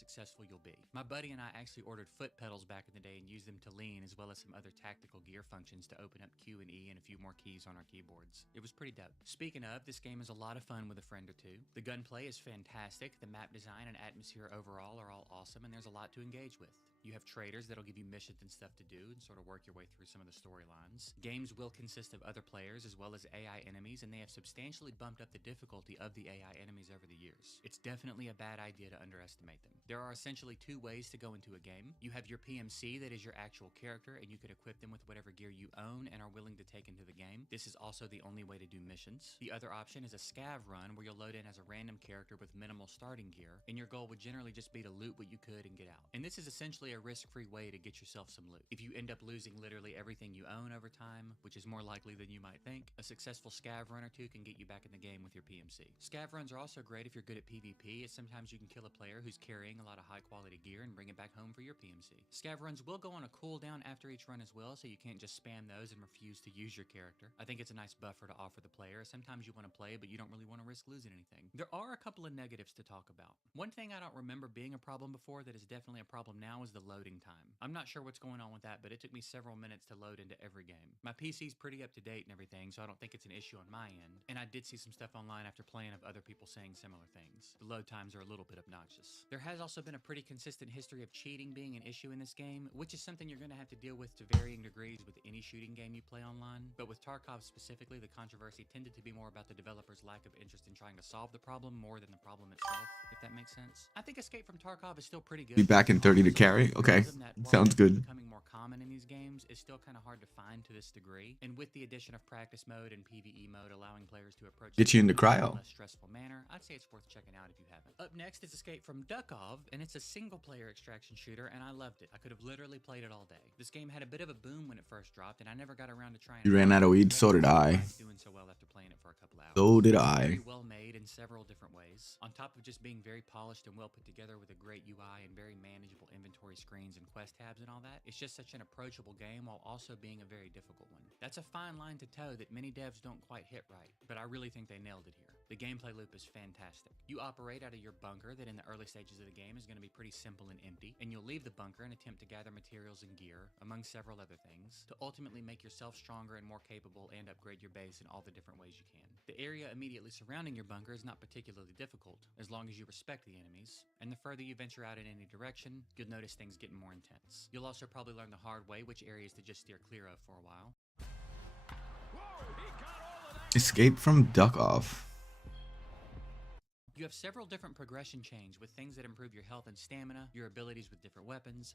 successful you'll be. My buddy and I actually ordered foot pedals back in the day and used them to lean, as well as some other tactical gear functions to open up Q and E and a few more keys on our keyboards. It was pretty dope. Speaking of, this game is a lot of fun with a friend or two. The gunplay is fantastic, the map design and atmosphere overall are all awesome, and there's a lot to engage with. You have traders that'll give you missions and stuff to do and sort of work your way through some of the storylines. Games will consist of other players as well as AI enemies, and they have substantially bumped up the difficulty of the AI enemies over the years. It's definitely a bad idea to underestimate them. There are essentially two ways to go into a game. You have your PMC, that is your actual character, and you can equip them with whatever gear you own and are willing to take into the game. This is also the only way to do missions. The other option is a scav run, where you'll load in as a random character with minimal starting gear, and your goal would generally just be to loot what you could and get out. And this is essentially a risk-free way to get yourself some loot. If you end up losing literally everything you own over time, which is more likely than you might think, a successful scav run or two can get you back in the game with your PMC. Scav runs are also great if you're good at PvP, as sometimes you can kill a player who's carrying a lot of high quality gear and bring it back home for your PMC. Scav runs will go on a cooldown after each run as well, so you can't just spam those and refuse to use your character. I think it's a nice buffer to offer the player. Sometimes you want to play, but you don't really want to risk losing anything. There are a couple of negatives to talk about. One thing I don't remember being a problem before that is definitely a problem now is the loading time. I'm not sure what's going on with that, but it took me several minutes to load into every game. My PC's pretty up to date and everything, so I don't think it's an issue on my end. And I did see some stuff online after playing of other people saying similar things. The load times are a little bit obnoxious. There has also been a pretty consistent history of cheating being an issue in this game, which is something you're going to have to deal with to varying degrees with any shooting game you play online. But with Tarkov specifically, the controversy tended to be more about the developers' lack of interest in trying to solve the problem more than the problem itself, if that makes sense. I think Escape from Tarkov is still pretty good. Be back in 30 to carry. Okay, sounds good. Becoming more common in these games is still kind of hard to find to this degree, and with the addition of practice mode and PvE mode allowing players to approach Get you into in a cryo. less stressful manner, I'd say it's worth checking out if you haven't. Up next is Escape from Duckov, and it's a single-player extraction shooter, and I loved it. I could have literally played it all day. This game had a bit of a boom when it first dropped, and I never got around to trying. You ran out of weed, so did I. Doing so well after playing it for a couple hours. So did It's I. very well made in several different ways. On top of just being very polished and well put together with a great UI and very manageable inventory screens and quest tabs and all that, it's just such an approachable game while also being a very difficult one. That's a fine line to toe that many devs don't quite hit right, but I really think they nailed it here. The gameplay loop is fantastic. You operate out of your bunker that in the early stages of the game is going to be pretty simple and empty, and you'll leave the bunker and attempt to gather materials and gear, among several other things, to ultimately make yourself stronger and more capable and upgrade your base in all the different ways you can. The area immediately surrounding your bunker is not particularly difficult, as long as you respect the enemies, and the further you venture out in any direction, you'll notice things getting more intense. You'll also probably learn the hard way which areas to just steer clear of for a while. Escape from Duckov. You have several different progression chains with things that improve your health and stamina, your abilities with different weapons.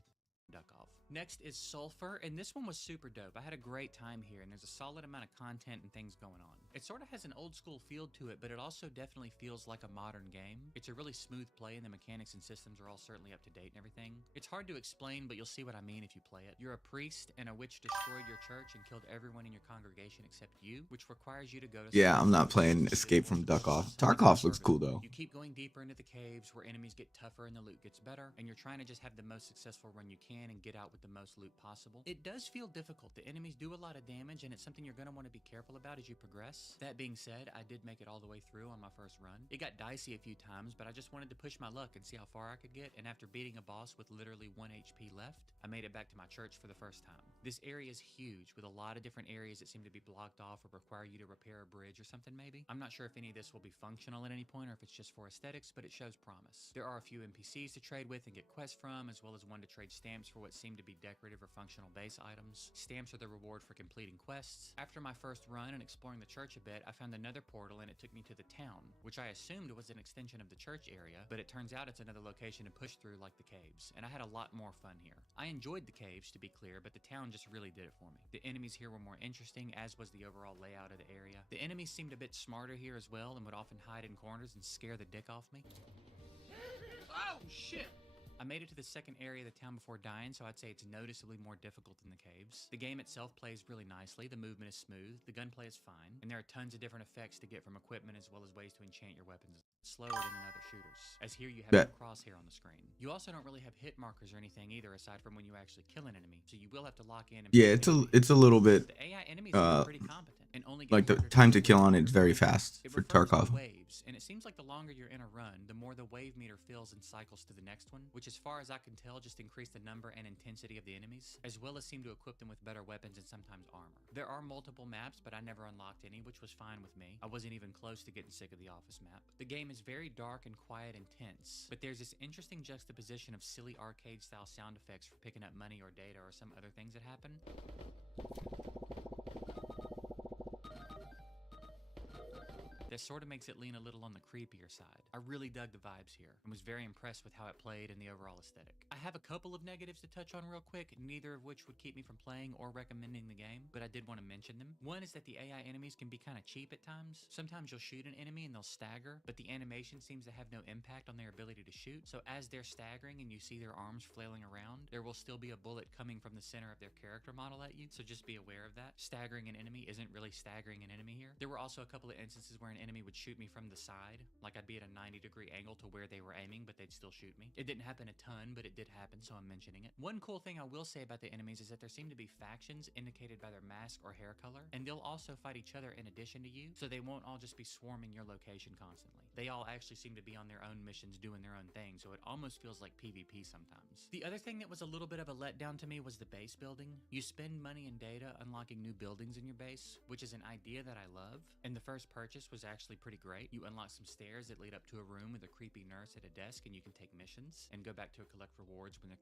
Duckov. Next is Sulfur, and this one was super dope. I had a great time here, and there's a solid amount of content and things going on. It sort of has an old school feel to it, but it also definitely feels like a modern game. It's a really smooth play, and the mechanics and systems are all certainly up to date and everything. It's hard to explain, but you'll see what I mean if you play it. You're a priest, and a witch destroyed your church and killed everyone in your congregation except you, which requires you to go to... Yeah, I'm not playing Escape from Duckov. Tarkov looks cool though. You keep going deeper into the caves where enemies get tougher and the loot gets better, and you're trying to just have the most successful run you can and get out with the most loot possible. It does feel difficult. The enemies do a lot of damage, and it's something you're going to want to be careful about as you progress. That being said, I did make it all the way through on my first run. It got dicey a few times, but I just wanted to push my luck and see how far I could get, and after beating a boss with literally 1 HP left, I made it back to my church for the first time. This area is huge, with a lot of different areas that seem to be blocked off or require you to repair a bridge or something maybe. I'm not sure if any of this will be functional at any point or if it's just for aesthetics, but it shows promise. There are a few NPCs to trade with and get quests from, as well as one to trade stamps for what seem to be decorative or functional base items. Stamps are the reward for completing quests. After my first run and exploring the church a bit, I found another portal and it took me to the town, which I assumed was an extension of the church area, but it turns out it's another location to push through like the caves, and I had a lot more fun here. I enjoyed the caves, to be clear, but the town just really did it for me. The enemies here were more interesting, as was the overall layout of the area. The enemies seemed a bit smarter here as well and would often hide in corners and scare the dick off me. Oh, shit! I made it to the second area of the town before dying, so I'd say it's noticeably more difficult than the caves. The game itself plays really nicely, the movement is smooth, the gunplay is fine, and there are tons of different effects to get from equipment as well as ways to enchant your weapons. Slower than in other shooters, as here you have a crosshair on the screen. You also don't really have hit markers or anything either, aside from when you actually kill an enemy, so you will have to lock in and yeah, it's a little bit the AI enemies are pretty competent. and only get Like the harder time to hit kill with on your it's very weapons. fast It for refers to Tarkov. waves, and it seems like the longer you're in a run, the more the wave meter fills and cycles to the next one, which as far as I can tell just increase the number and intensity of the enemies, as well as seem to equip them with better weapons and sometimes armor. There are multiple maps, but I never unlocked any, which was fine with me. I wasn't even close to getting sick of the office map. The game is very dark and quiet and tense, but there's this interesting juxtaposition of silly arcade-style sound effects for picking up money or data or some other things that happen. That sort of makes it lean a little on the creepier side. I really dug the vibes here and was very impressed with how it played and the overall aesthetic. I have a couple of negatives to touch on real quick, neither of which would keep me from playing or recommending the game, but I did want to mention them. One is that the AI enemies can be kind of cheap at times. Sometimes you'll shoot an enemy and they'll stagger, but the animation seems to have no impact on their ability to shoot, so as they're staggering and you see their arms flailing around, there will still be a bullet coming from the center of their character model at you, so just be aware of that. Staggering an enemy isn't really staggering an enemy here. There were also a couple of instances where an enemy would shoot me from the side, like I'd be at a 90-degree angle to where they were aiming, but they'd still shoot me. It didn't happen a ton, but it did happen, so I'm mentioning it. One cool thing I will say about the enemies is that there seem to be factions indicated by their mask or hair color, and they'll also fight each other in addition to you, so they won't all just be swarming your location constantly. They all actually seem to be on their own missions doing their own thing, so it almost feels like PvP sometimes. The other thing that was a little bit of a letdown to me was the base building. You spend money and data unlocking new buildings in your base, which is an idea that I love, and the first purchase was actually pretty great. You unlock some stairs that lead up to a room with a creepy nurse at a desk, and you can take missions and go back to collect rewards when they're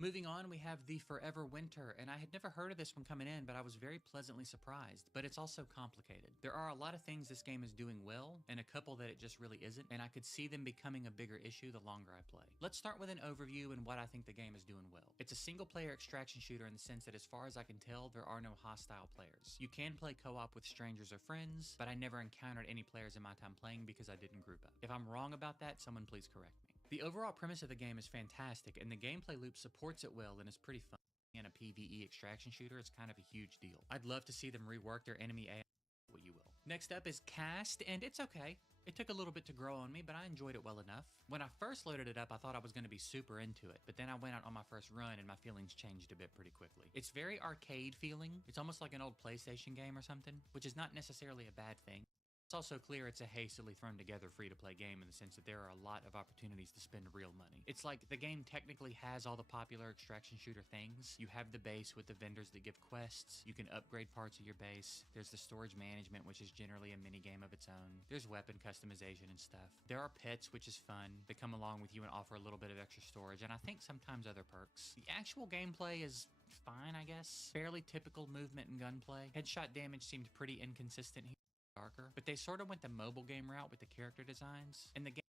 Moving on, we have the Forever Winter, and I had never heard of this one coming in, but I was very pleasantly surprised, but it's also complicated. There are a lot of things this game is doing well, and a couple that it just really isn't, and I could see them becoming a bigger issue the longer I play. Let's start with an overview and what I think the game is doing well. It's a single-player extraction shooter in the sense that as far as I can tell, there are no hostile players. You can play co-op with strangers or friends, but I never encountered any players in my time playing because I didn't group up. If I'm wrong about that, someone please correct me. The overall premise of the game is fantastic, and the gameplay loop supports it well and is pretty fun. In a PvE extraction shooter, it's kind of a huge deal. I'd love to see them rework their enemy AI, what you will. Next up is Cast, and it's okay. It took a little bit to grow on me, but I enjoyed it well enough. When I first loaded it up, I thought I was going to be super into it, but then I went out on my first run and my feelings changed a bit pretty quickly. It's very arcade feeling. It's almost like an old PlayStation game or something, which is not necessarily a bad thing. It's also clear it's a hastily thrown together free-to-play game in the sense that there are a lot of opportunities to spend real money. It's like the game technically has all the popular extraction shooter things. You have the base with the vendors that give quests. You can upgrade parts of your base. There's the storage management, which is generally a mini-game of its own. There's weapon customization and stuff. There are pets, which is fun. They come along with you and offer a little bit of extra storage, and I think sometimes other perks. The actual gameplay is fine, I guess. Fairly typical movement and gunplay. Headshot damage seemed pretty inconsistent here. Darker, but they sort of went the mobile game route with the character designs, and the game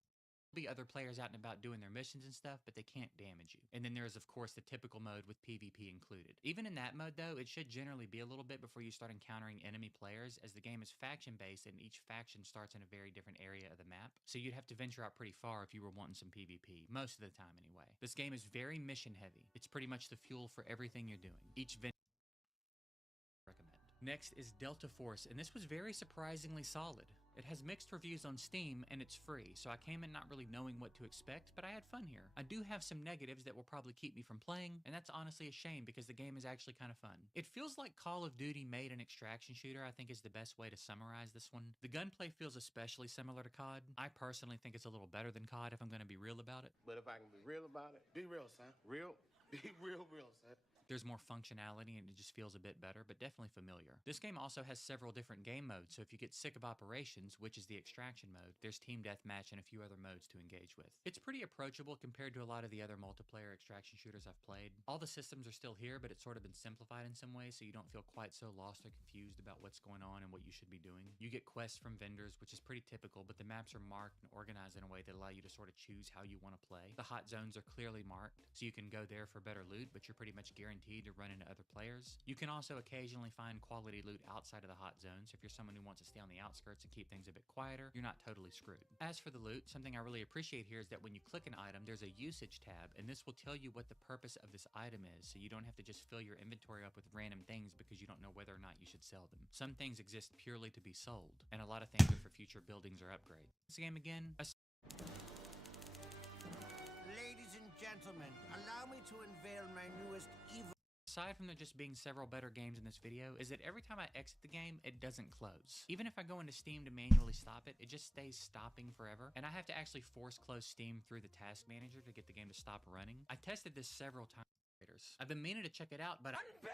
will be other players out and about doing their missions and stuff, but they can't damage you. And then there's of course the typical mode with PvP included. Even in that mode though, it should generally be a little bit before you start encountering enemy players, as the game is faction based and each faction starts in a very different area of the map, so you'd have to venture out pretty far if you were wanting some PvP, most of the time anyway. This game is very mission heavy. It's pretty much the fuel for everything you're doing. Each recommend. Next is Delta Force, and this was very surprisingly solid. It has mixed reviews on Steam, and it's free, so I came in not really knowing what to expect, but I had fun here. I do have some negatives that will probably keep me from playing, and that's honestly a shame because the game is actually kind of fun. It feels like Call of Duty made an extraction shooter, I think is the best way to summarize this one. The gunplay feels especially similar to COD. I personally think it's a little better than COD if I'm going to be real about it. But if I can be real about it, be real, son. Real. Be real, son. There's more functionality and it just feels a bit better, but definitely familiar. This game also has several different game modes, so if you get sick of operations, which is the extraction mode, there's team deathmatch and a few other modes to engage with. It's pretty approachable compared to a lot of the other multiplayer extraction shooters I've played. All the systems are still here, but it's sort of been simplified in some ways, so you don't feel quite so lost or confused about what's going on and what you should be doing. You get quests from vendors, which is pretty typical, but the maps are marked and organized in a way that allow you to sort of choose how you want to play. The hot zones are clearly marked, so you can go there for better loot, but you're pretty much guaranteed to run into other players. You can also occasionally find quality loot outside of the hot zones. If you're someone who wants to stay on the outskirts and keep things a bit quieter, you're not totally screwed. As for the loot, something I really appreciate here is that when you click an item, there's a usage tab, and this will tell you what the purpose of this item is, so you don't have to just fill your inventory up with random things because you don't know whether or not you should sell them. Some things exist purely to be sold, and a lot of things are for future buildings or upgrades. This game again, Ladies and gentlemen, allow me to unveil my newest evil aside from there just being several better games in this video, is that every time I exit the game, it doesn't close. Even if I go into Steam to manually stop it, it just stays stopping forever, and I have to actually force close Steam through the task manager to get the game to stop running. I tested this several times. I've been meaning to check it out, but I'm busy!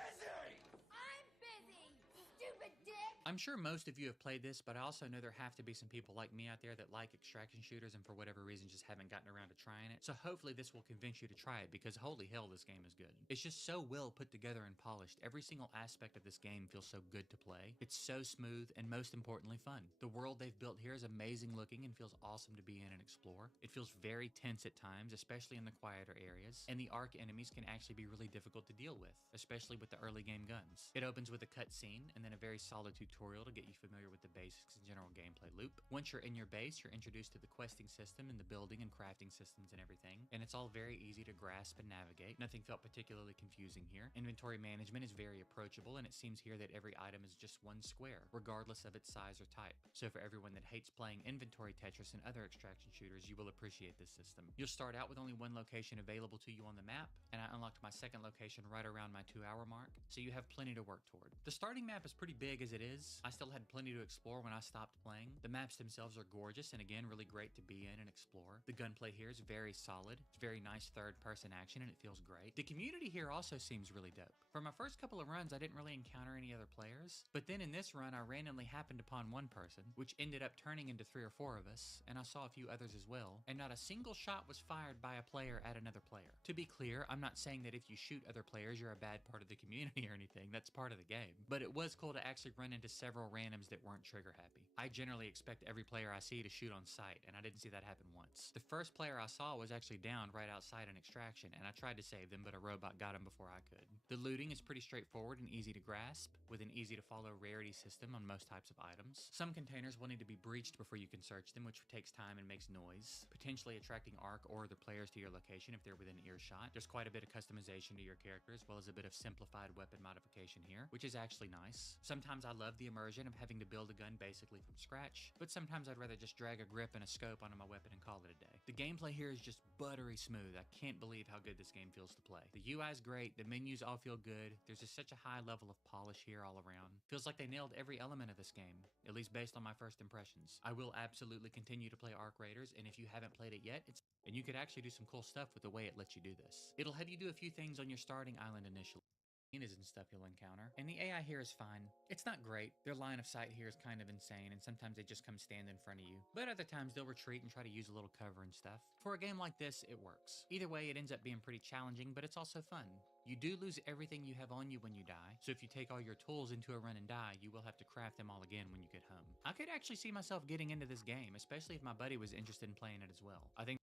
Stupid dick! I'm sure most of you have played this, but I also know there have to be some people like me out there that like extraction shooters and for whatever reason just haven't gotten around to trying it. So hopefully this will convince you to try it, because holy hell, this game is good. It's just so well put together and polished. Every single aspect of this game feels so good to play. It's so smooth and most importantly fun. The world they've built here is amazing looking and feels awesome to be in and explore. It feels very tense at times, especially in the quieter areas, and the Ark enemies can actually be really difficult to deal with, especially with the early game guns. It opens with a cutscene and then a very solid tutorial to get you familiar with the basics and general gameplay loop. Once you're in your base, you're introduced to the questing system and the building and crafting systems and everything, and it's all very easy to grasp and navigate. Nothing felt particularly confusing here. Inventory management is very approachable, and it seems here that every item is just one square, regardless of its size or type. So for everyone that hates playing inventory Tetris and other extraction shooters, you will appreciate this system. You'll start out with only one location available to you on the map, and I unlocked my second location right around my 2-hour mark, so you have plenty to work toward. The starting map is pretty big as it is. I still had plenty to explore when I stopped playing. The maps themselves are gorgeous and again really great to be in and explore. The gunplay here is very solid. It's very nice third-person action and it feels great. The community here also seems really dope. For my first couple of runs, I didn't really encounter any other players, but then in this run I randomly happened upon one person, which ended up turning into 3 or 4 of us, and I saw a few others as well, and not a single shot was fired by a player at another player. To be clear, I'm not saying that if you shoot other players you're a bad part of the community or anything. That's part of the game. But it was cool to actually run into several randoms that weren't trigger happy. I generally expect every player I see to shoot on sight, and I didn't see that happen once. The first player I saw was actually down right outside an extraction, and I tried to save them, but a robot got him before I could. The looting is pretty straightforward and easy to grasp, with an easy to follow rarity system on most types of items. Some containers will need to be breached before you can search them, which takes time and makes noise, potentially attracting Ark or other players to your location if they're within earshot. There's quite a bit of customization to your character, as well as a bit of simplified weapon modification here, which is actually nice. Sometimes I love the immersion of having to build a gun basically from scratch, but sometimes I'd rather just drag a grip and a scope onto my weapon and call it a day. The gameplay here is just buttery smooth. I can't believe how good this game feels to play. The UI is great, the menus all feel good, there's just such a high level of polish here all around. Feels like they nailed every element of this game, at least based on my first impressions. I will absolutely continue to play Ark Raiders, and if you haven't played it yet, and you could actually do some cool stuff with the way it lets you do this. It'll have you do a few things on your starting island initially. And stuff you'll encounter, and the AI here is fine. It's not great. Their line of sight here is kind of insane, and sometimes they just come stand in front of you, but other times they'll retreat and try to use a little cover and stuff. For a game like this, it works. Either way, it ends up being pretty challenging, but it's also fun. You do lose everything you have on you when you die, so if you take all your tools into a run and die, you will have to craft them all again when you get home. I could actually see myself getting into this game, especially if my buddy was interested in playing it as well. I think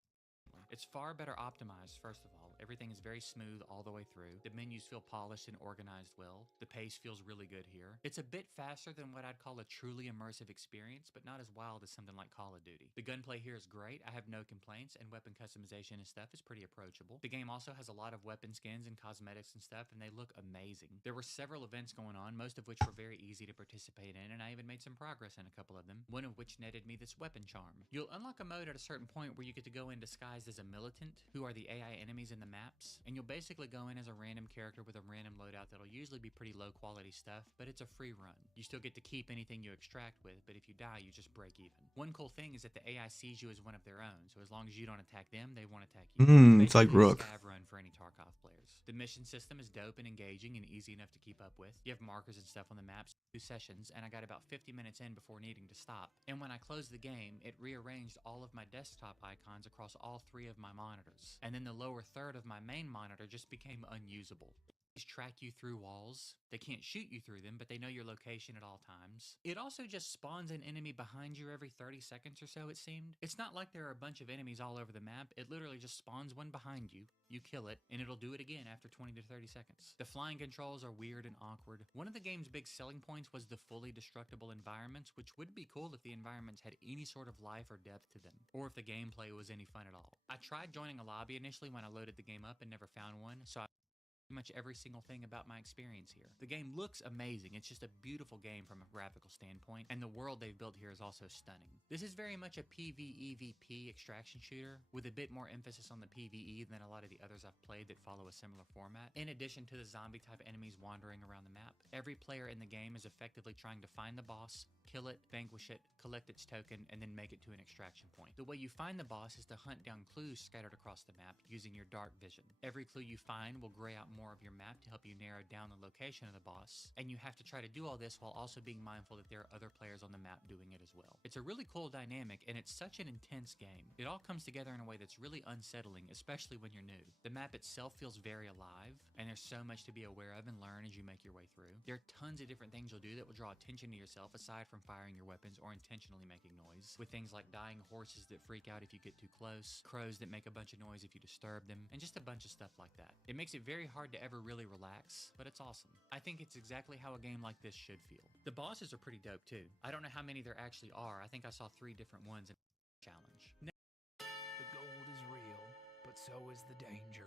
it's far better optimized, first of all. Everything is very smooth all the way through. The menus feel polished and organized well. The pace feels really good here. It's a bit faster than what I'd call a truly immersive experience, but not as wild as something like Call of Duty. The gunplay here is great. I have no complaints, and weapon customization and stuff is pretty approachable. The game also has a lot of weapon skins and cosmetics and stuff, and they look amazing. There were several events going on, most of which were very easy to participate in, and I even made some progress in a couple of them, one of which netted me this weapon charm. You'll unlock a mode at a certain point where you get to go in disguised as a militant, who are the AI enemies in the maps, and you'll basically go in as a random character with a random loadout that'll usually be pretty low quality stuff, but it's a free run. You still get to keep anything you extract with, but if you die, you just break even. One cool thing is that the AI sees you as one of their own, so as long as you don't attack them, they won't attack you. It's like Basically a Rook. scav run for any Tarkov players. The mission system is dope and engaging and easy enough to keep up with. You have markers and stuff on the maps, 2 sessions, and I got about 50 minutes in before needing to stop. And when I closed the game, it rearranged all of my desktop icons across all 3 of my monitors. And then the lower third of my main monitor just became unusable. Track you through walls. They can't shoot you through them, but they know your location at all times. It also just spawns an enemy behind you every 30 seconds or so, it seemed. It's not like there are a bunch of enemies all over the map. It literally just spawns one behind you. You kill it, and it'll do it again after 20 to 30 seconds. The flying controls are weird and awkward. One of the game's big selling points was the fully destructible environments, which would be cool if the environments had any sort of life or depth to them, or if the gameplay was any fun at all. I tried joining a lobby initially when I loaded the game up and never found one, so I much every single thing about my experience here. The game looks amazing. It's just a beautiful game from a graphical standpoint, and the world they've built here is also stunning. This is very much a PvEVP extraction shooter with a bit more emphasis on the PvE than a lot of the others I've played that follow a similar format. In addition to the zombie type enemies wandering around the map, every player in the game is effectively trying to find the boss, kill it, vanquish it, collect its token, and then make it to an extraction point. The way you find the boss is to hunt down clues scattered across the map using your dark vision. Every clue you find will gray out more of your map to help you narrow down the location of the boss, and you have to try to do all this while also being mindful that there are other players on the map doing it as well. It's a really cool dynamic, and it's such an intense game. It all comes together in a way that's really unsettling, especially when you're new. The map itself feels very alive, and there's so much to be aware of and learn as you make your way through. There are tons of different things you'll do that will draw attention to yourself aside from firing your weapons or intentionally making noise, with things like dying horses that freak out if you get too close, crows that make a bunch of noise if you disturb them, and just a bunch of stuff like that. It makes it very hard to ever really relax, but it's awesome. I think it's exactly how a game like this should feel. The bosses are pretty dope too. I don't know how many there actually are. I think I saw 3 different ones in the challenge. The gold is real, but so is the danger.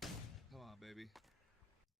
Come on, baby.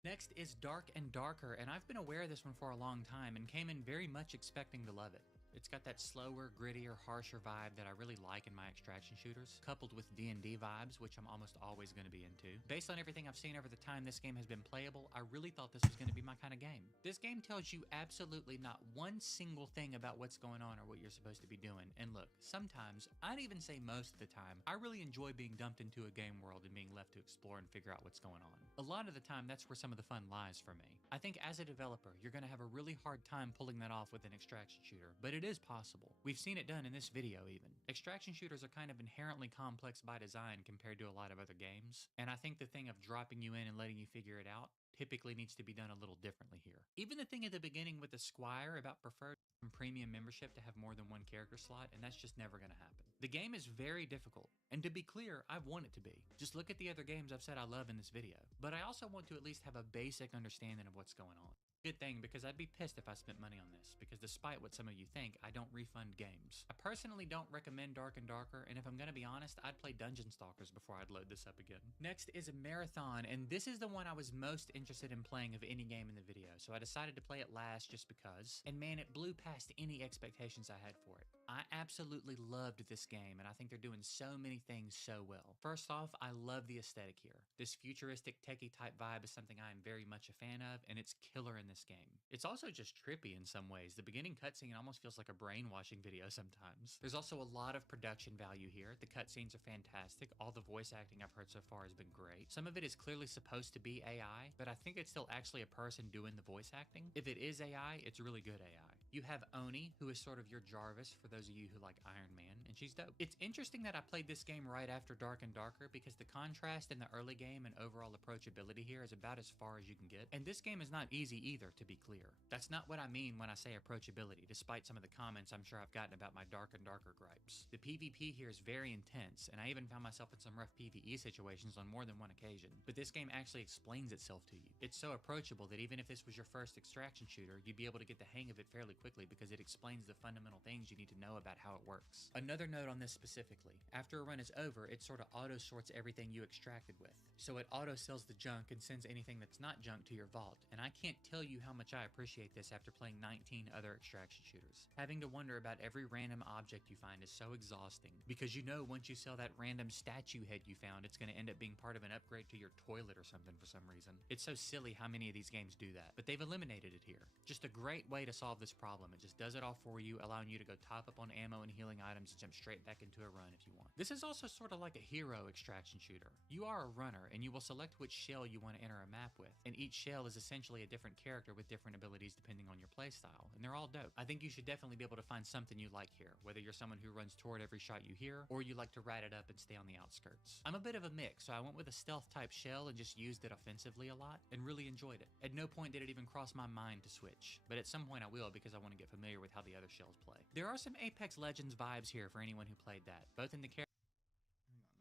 Next is Dark and Darker, and I've been aware of this one for a long time and came in very much expecting to love it. It's got that slower, grittier, harsher vibe that I really like in my extraction shooters, coupled with D&D vibes, which I'm almost always going to be into. Based on everything I've seen over the time this game has been playable, I really thought this was going to be my kind of game. This game tells you absolutely not one single thing about what's going on or what you're supposed to be doing. And look, sometimes, I'd even say most of the time, I really enjoy being dumped into a game world and being left to explore and figure out what's going on. A lot of the time, that's where some of the fun lies for me. I think as a developer, you're going to have a really hard time pulling that off with an extraction shooter, but it is possible. We've seen it done in this video even. Extraction shooters are kind of inherently complex by design compared to a lot of other games, and I think the thing of dropping you in and letting you figure it out typically needs to be done a little differently here. Even the thing at the beginning with the Squire about preferred premium membership to have more than one character slot, and that's just never going to happen. The game is very difficult, and to be clear, I want it to be. Just look at the other games I've said I love in this video. But I also want to at least have a basic understanding of what's going on. Good thing, because I'd be pissed if I spent money on this, because despite what some of you think, I don't refund games. I personally don't recommend Dark and Darker, and if I'm gonna be honest, I'd play Dungeon Stalkers before I'd load this up again. Next is a Marathon, and this is the one I was most interested in playing of any game in the video, so I decided to play it last just because, and man, it blew past any expectations I had for it. I absolutely loved this game, and I think they're doing so many things so well. First off, I love the aesthetic here. This futuristic techie type vibe is something I am very much a fan of, and it's killer in this game. It's also just trippy in some ways. The beginning cutscene almost feels like a brainwashing video sometimes. There's also a lot of production value here. The cutscenes are fantastic. All the voice acting I've heard so far has been great. Some of it is clearly supposed to be AI, but I think it's still actually a person doing the voice acting. If it is AI, it's really good AI. You have Oni, who is sort of your Jarvis for those of you who like Iron Man, and she's dope. It's interesting that I played this game right after Dark and Darker because the contrast in the early game and overall approachability here is about as far as you can get. And this game is not easy either, to be clear. That's not what I mean when I say approachability, despite some of the comments I'm sure I've gotten about my Dark and Darker gripes. The PvP here is very intense, and I even found myself in some rough PvE situations on more than one occasion. But this game actually explains itself to you. It's so approachable that even if this was your first extraction shooter, you'd be able to get the hang of it fairly quickly because it explains the fundamental things you need to know about how it works. Another note on this specifically, after a run is over, it sort of auto sorts everything you extracted with. So it auto sells the junk and sends anything that's not junk to your vault, and I can't tell you how much I appreciate this after playing 19 other extraction shooters. Having to wonder about every random object you find is so exhausting, because you know once you sell that random statue head you found, it's going to end up being part of an upgrade to your toilet or something for some reason. It's so silly how many of these games do that, but they've eliminated it here. Just a great way to solve this problem. It just does it all for you, allowing you to go top up on ammo and healing items and jump straight back into a run if you want. This is also sort of like a hero extraction shooter. You are a runner, and you will select which shell you want to enter a map with, and each shell is essentially a different character with different abilities depending on your playstyle, and they're all dope. I think you should definitely be able to find something you like here, whether you're someone who runs toward every shot you hear, or you like to rat it up and stay on the outskirts. I'm a bit of a mix, so I went with a stealth type shell and just used it offensively a lot, and really enjoyed it. At no point did it even cross my mind to switch, but at some point I will because I want to get familiar with how the other shells play. There are some Apex Legends vibes here for anyone who played that, both in the character.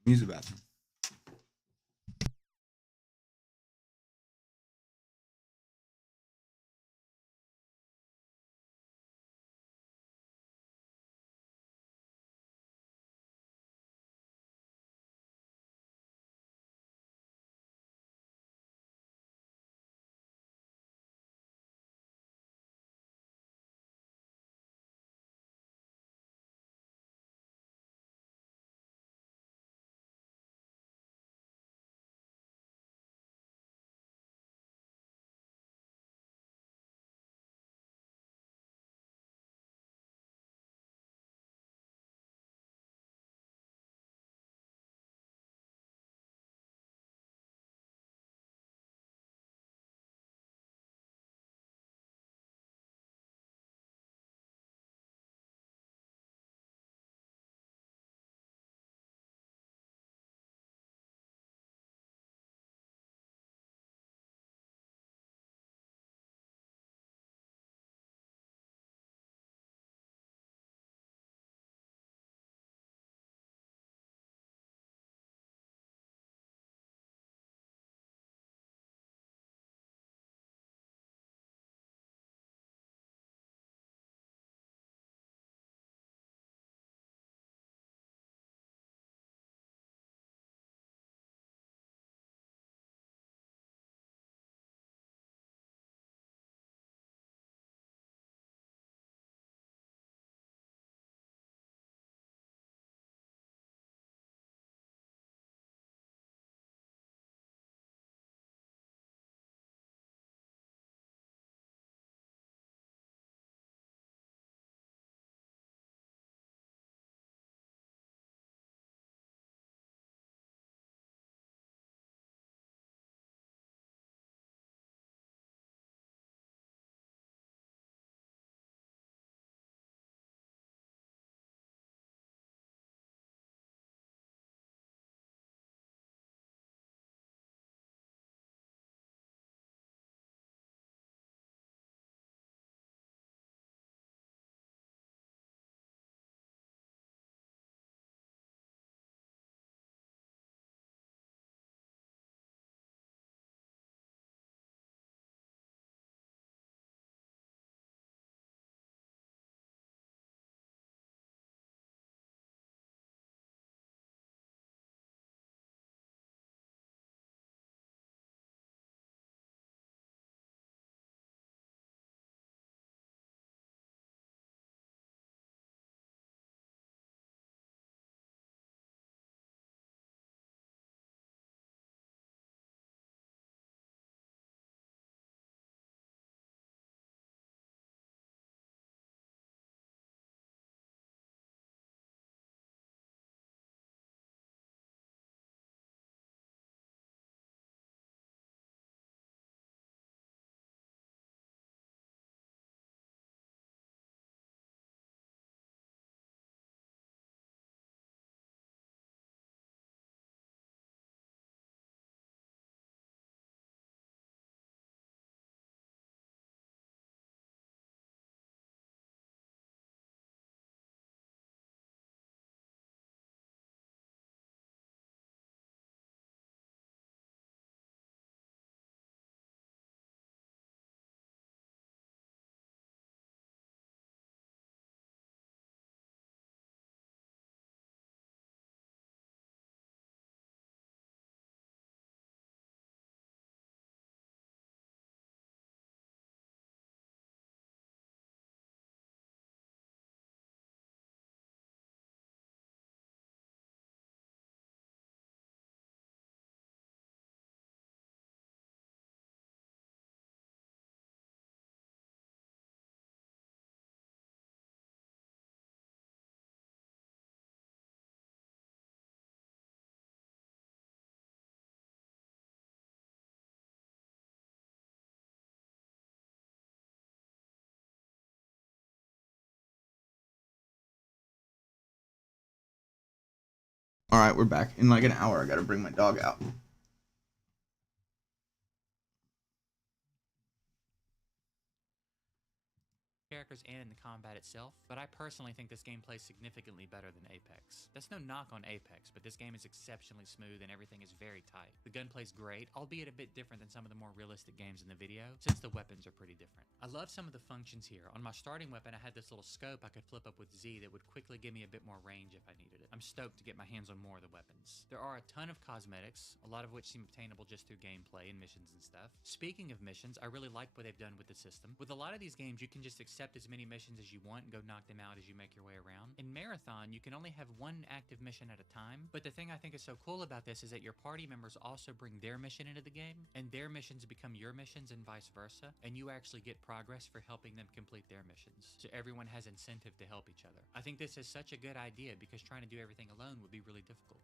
Use the bathroom. All right, we're back. In like an hour, I gotta bring my dog out. Characters and in the combat itself, but I personally think this game plays significantly better than Apex. That's no knock on Apex, but this game is exceptionally smooth and everything is very tight. The gunplay's great, albeit a bit different than some of the more realistic games in the video, since the weapons are pretty different. I love some of the functions here. On my starting weapon, I had this little scope I could flip up with Z that would quickly give me a bit more range if I needed it. I'm stoked to get my hands on more of the weapons. There are a ton of cosmetics, a lot of which seem obtainable just through gameplay and missions and stuff. Speaking of missions, I really like what they've done with the system. With a lot of these games, you can just accept as many missions as you want and go knock them out as you make your way around. In Marathon, you can only have one active mission at a time, but the thing I think is so cool about this is that your party members also bring their mission into the game, and their missions become your missions and vice versa, and you actually get progress for helping them complete their missions. So everyone has incentive to help each other. I think this is such a good idea because trying to do everything alone would be really difficult.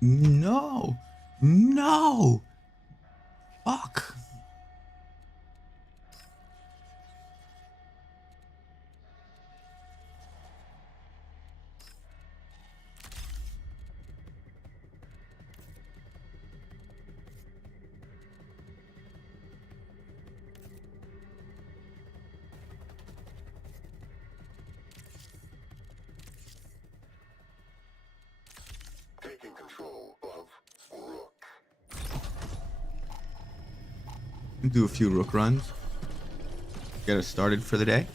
No. No. Fuck. Taking control of Rook. Do a few rook runs. Get us started for the day.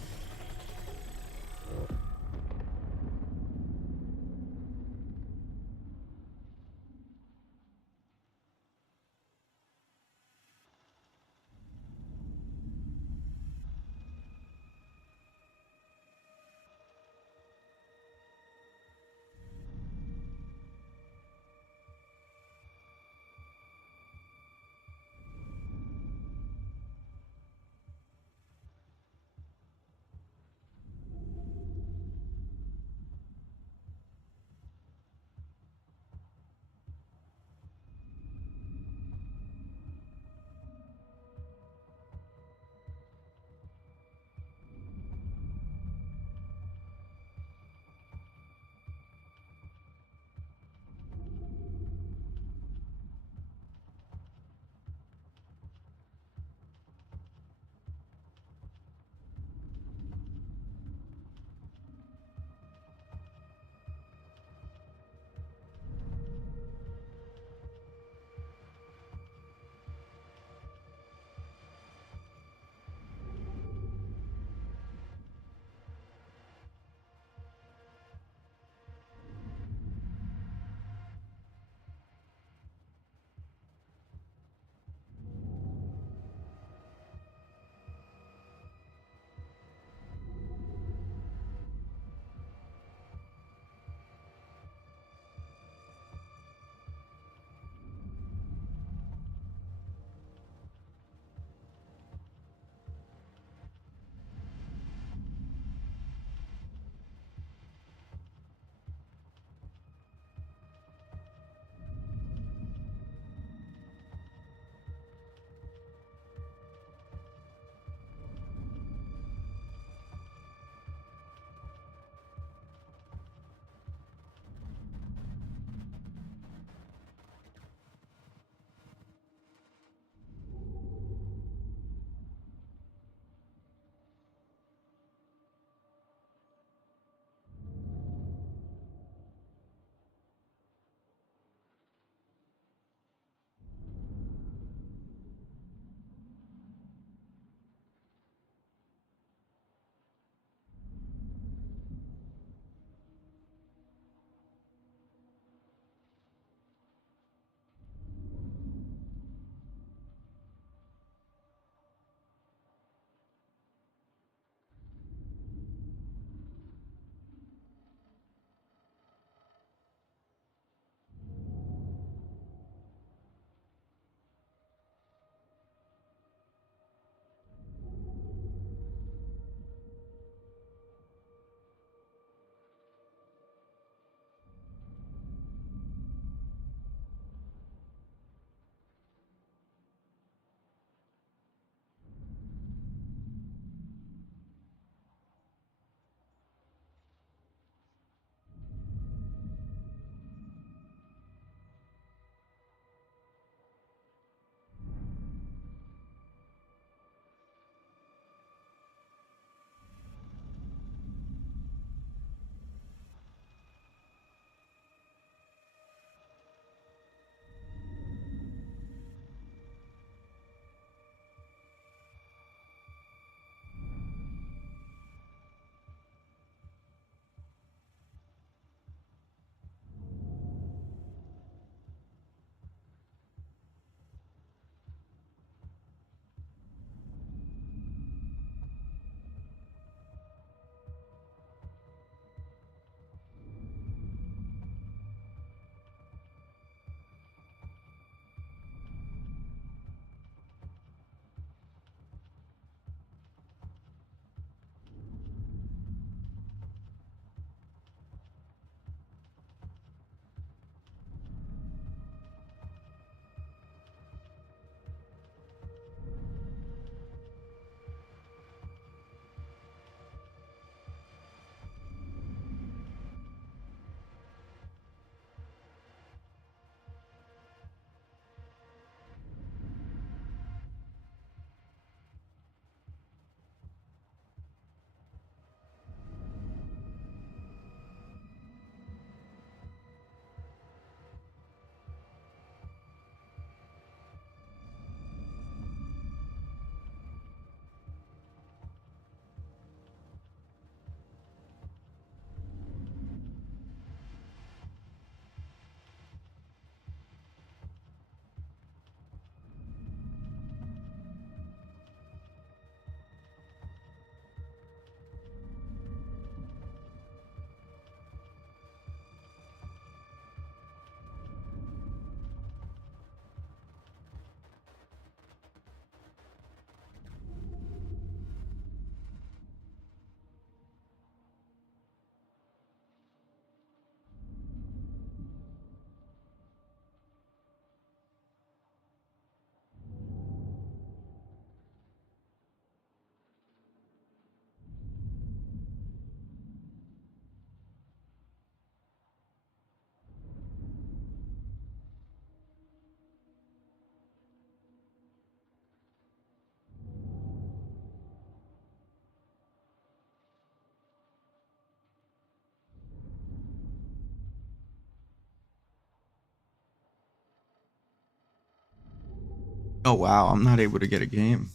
Oh wow, I'm not able to get a game.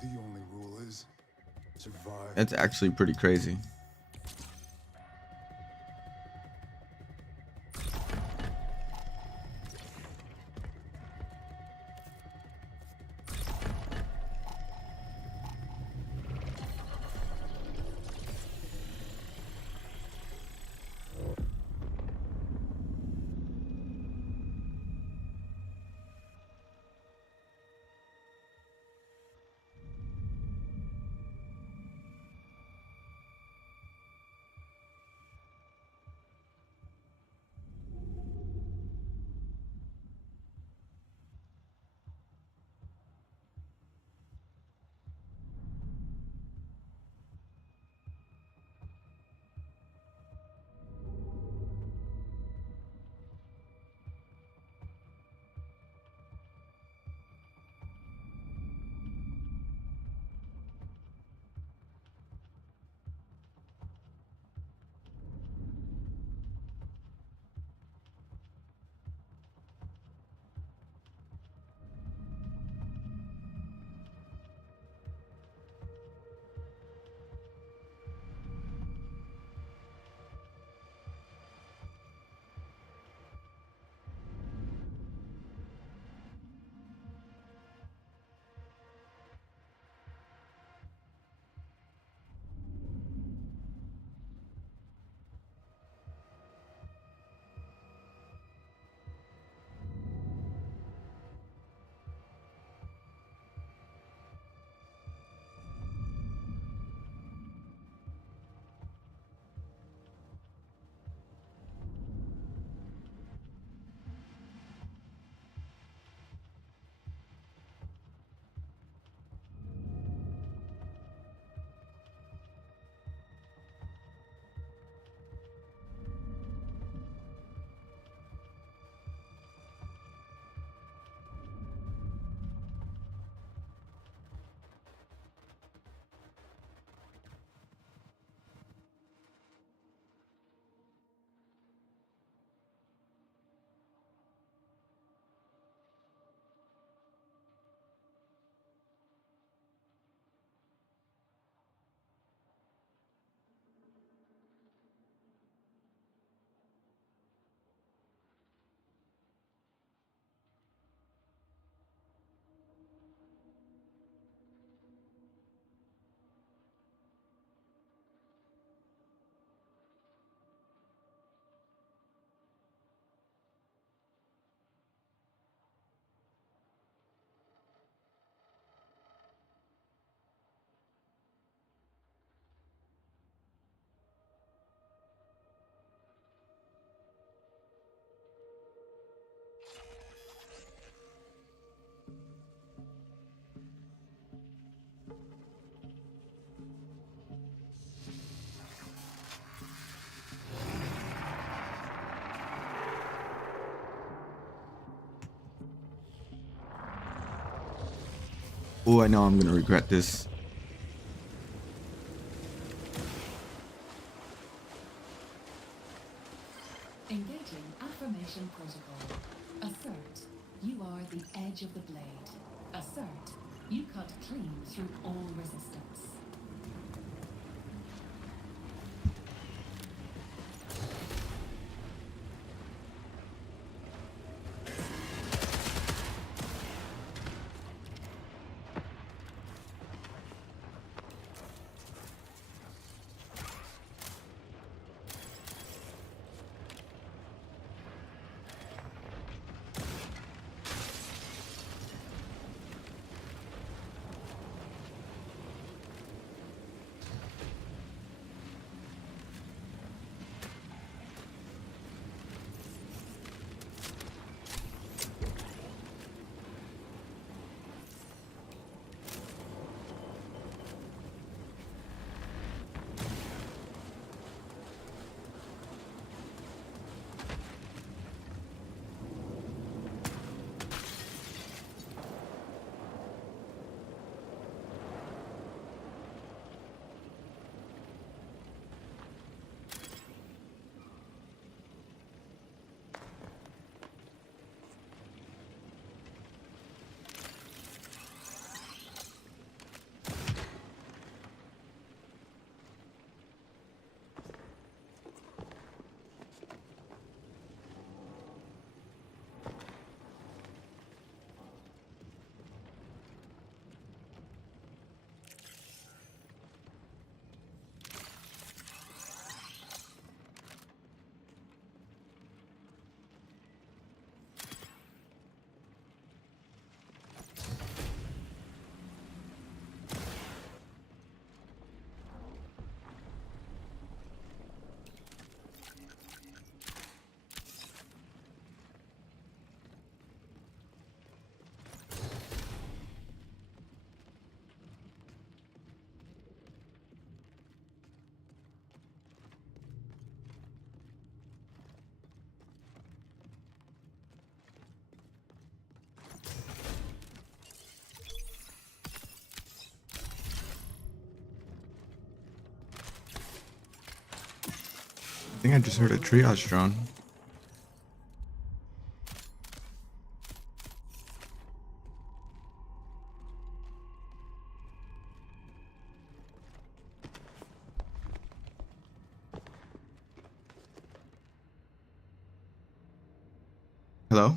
The only rule is survive. That's actually pretty crazy. Oh, I know I'm gonna regret this. Engaging affirmation protocol. Assert, you are the edge of the blade. Assert, you cut clean through all resistance. think I just heard a triage drone. Hello?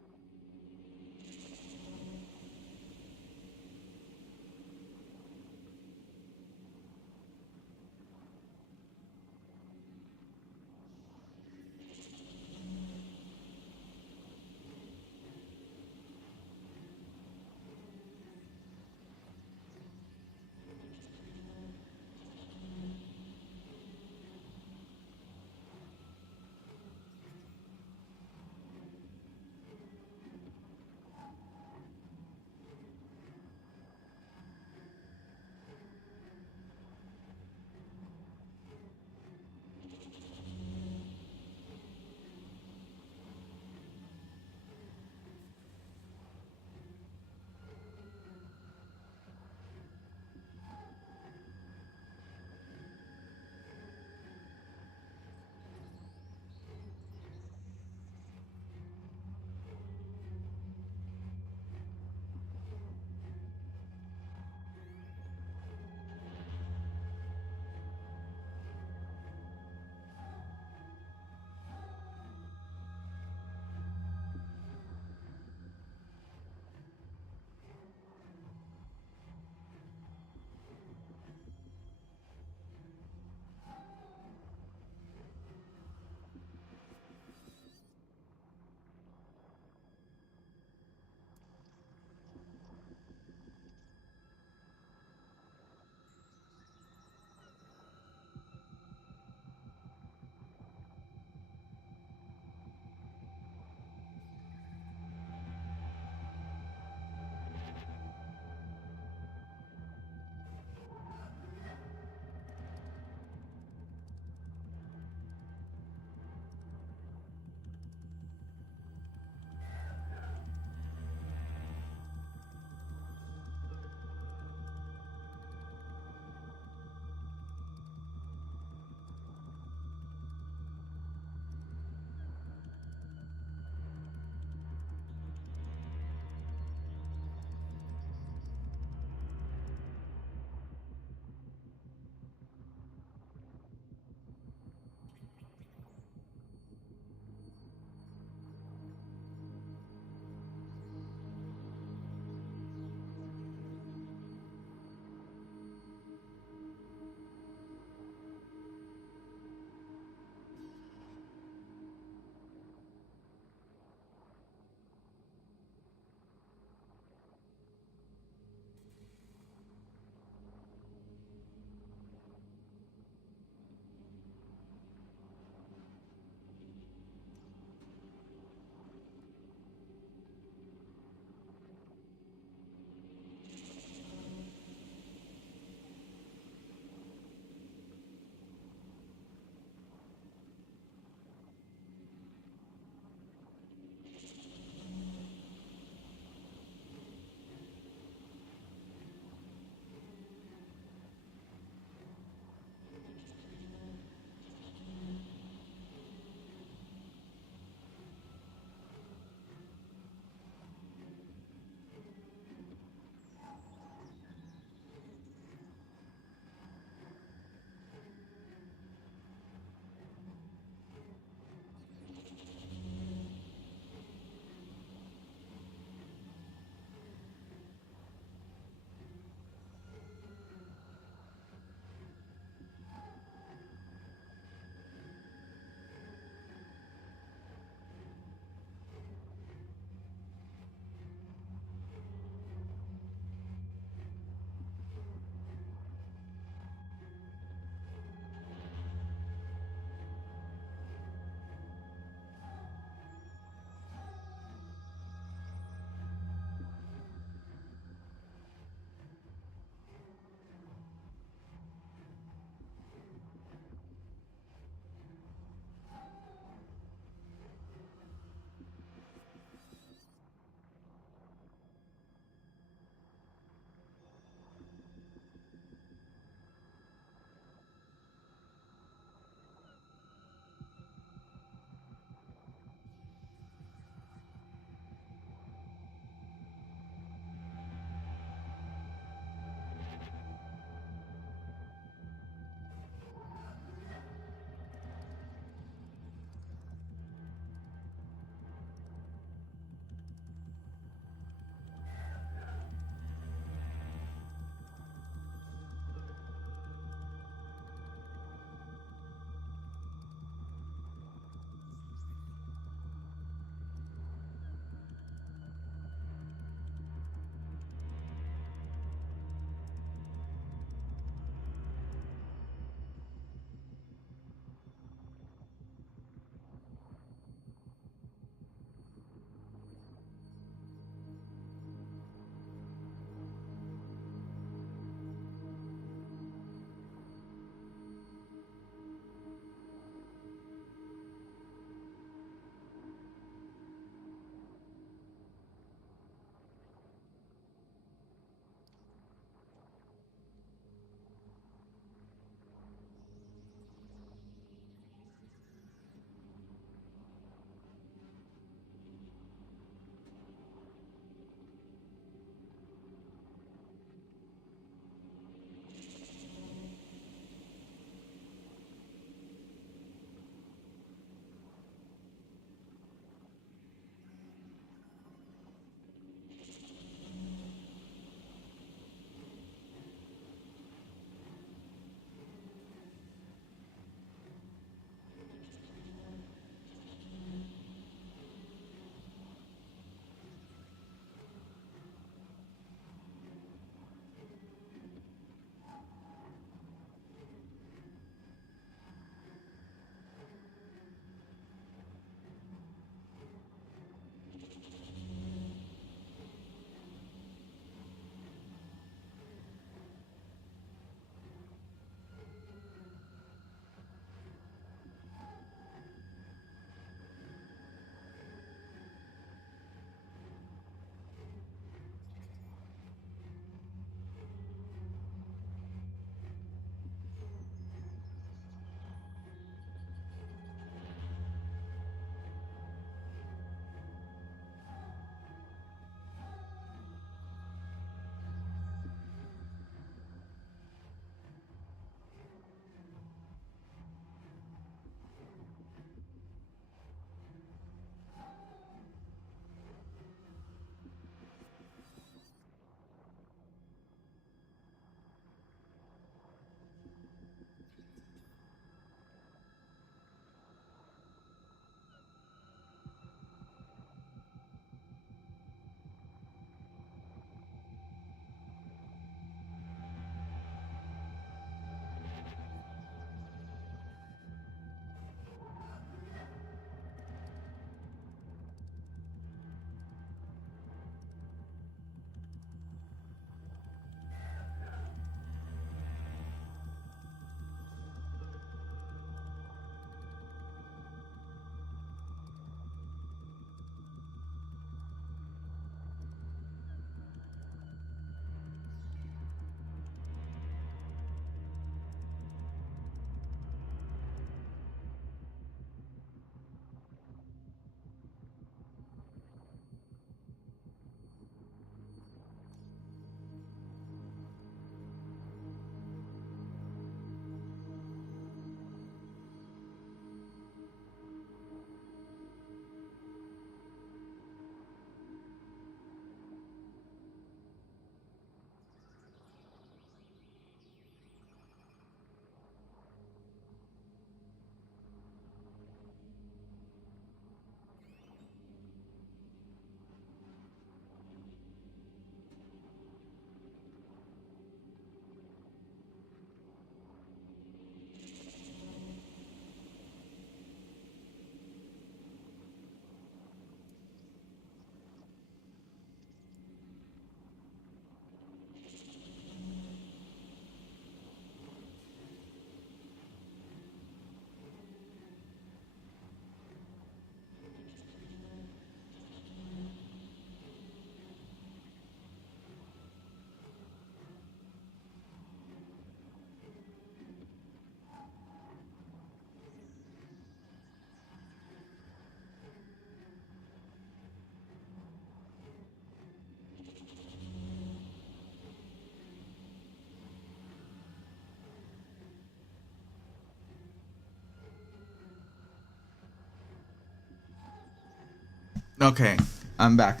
Okay, I'm back.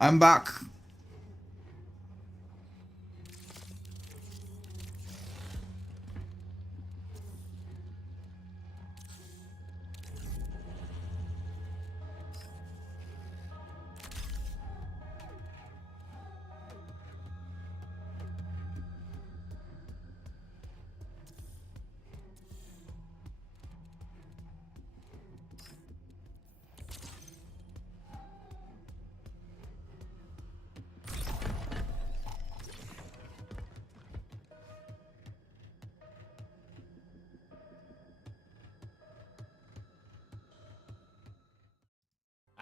I'm back.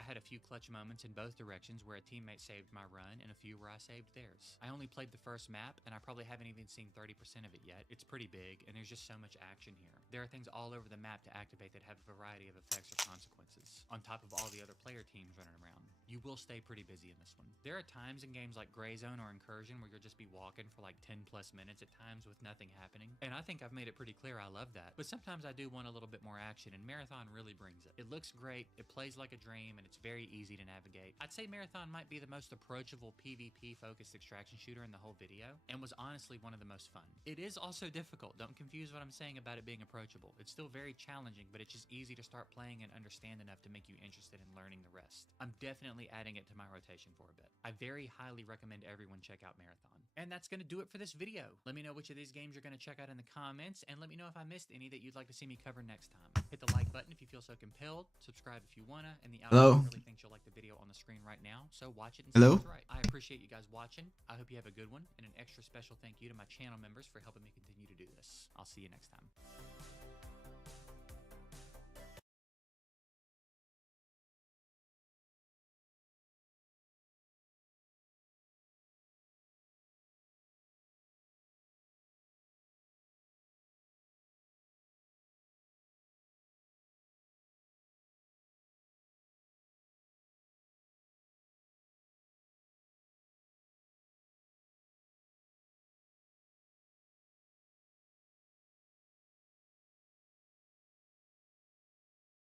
I had a few clutch moments in both directions where a teammate saved my run and a few where I saved theirs. I only played the first map and I probably haven't even seen 30% of it yet. It's pretty big and there's just so much action here. There are things all over the map to activate that have a variety of effects or consequences, on top of all the other player teams running around. You will stay pretty busy in this one. There are times in games like Gray Zone or Incursion where you'll just be walking for like 10 plus minutes at times with nothing happening, and I think I've made it pretty clear I love that. But sometimes I do want a little bit more action, and Marathon really brings it. It looks great, it plays like a dream, and it's very easy to navigate. I'd say Marathon might be the most approachable PvP focused extraction shooter in the whole video, and was honestly one of the most fun. It is also difficult. Don't confuse what I'm saying about it being approachable. It's still very challenging, but it's just easy to start playing and understand enough to make you interested in learning the rest. I'm definitely adding it to my rotation for a bit. I very highly recommend everyone check out Marathon. And that's going to do it for this video. Let me know which of these games you're going to check out in the comments, and let me know if I missed any that you'd like to see me cover next time. Hit the like button if you feel so compelled, subscribe if you wanna, and the Hello? algorithm really thinks you'll like the video on the screen right now, so watch it and see Hello? what's right. I appreciate you guys watching. I hope you have a good one, and an extra special thank you to my channel members for helping me continue to do this. I'll see you next time.